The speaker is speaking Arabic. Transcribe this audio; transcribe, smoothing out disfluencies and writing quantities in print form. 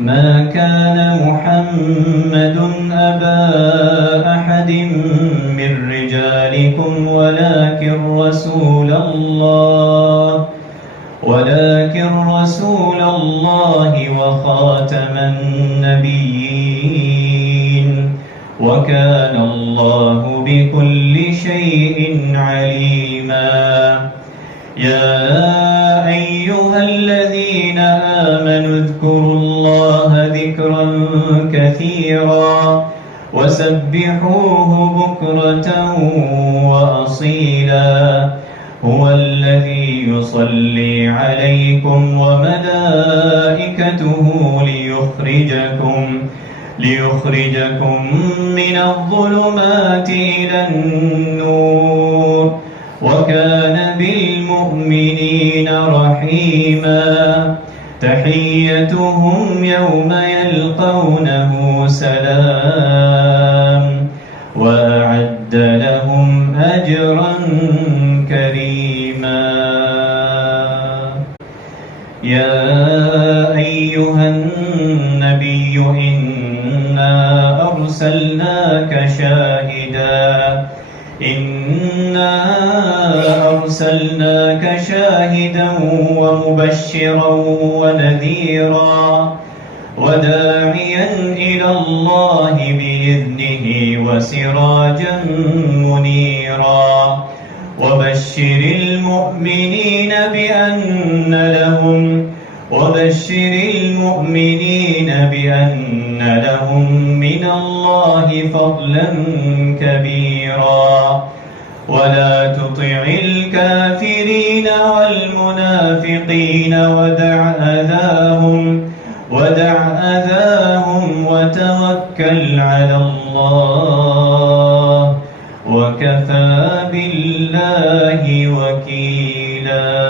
ما كان محمد أبا أحد من رجالكم ولكن رسول الله وخاتم النبيين وكان الله بكل شيء عليما. يا أيها الذين آمنوا اذكروا الله ذكرا كثيرا وسبحوه بكرة وأصيلا. هو الذي يصلي عليكم وملائكته ليخرجكم من الظلمات إلى النور وكان بالمؤمنين رحيما. تحيتهم يوم يلقونه سلام وأعد لهم أجرا كريما. يا أيها النبي إنا أرسلناك شاهدا ومبشرا ونذيرا وداعيا إلى الله بإذنه وسراجا منيرا. وبشر المؤمنين بأن لهم من الله فضلا كبيرا. ولا تطع الكافرين والمنافقين ودع أذاهم وتوكل على الله وكفى بالله وكيلا.